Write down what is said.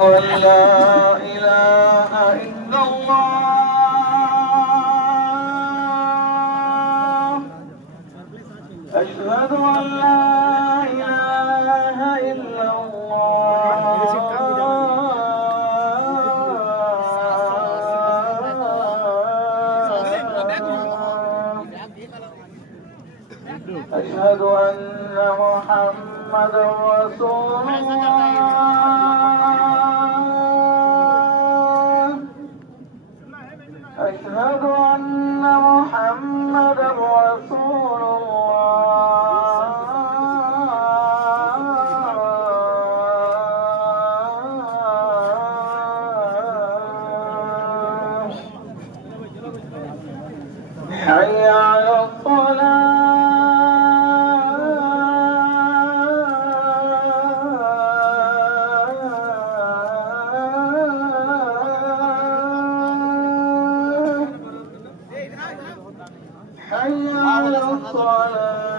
ولا إله إلا الله أشهد أن لا إله إلا الله أشهد أن محمدا رسول الله أشهد أن محمدا رسول الله حي على الصلاة حي على الصلاة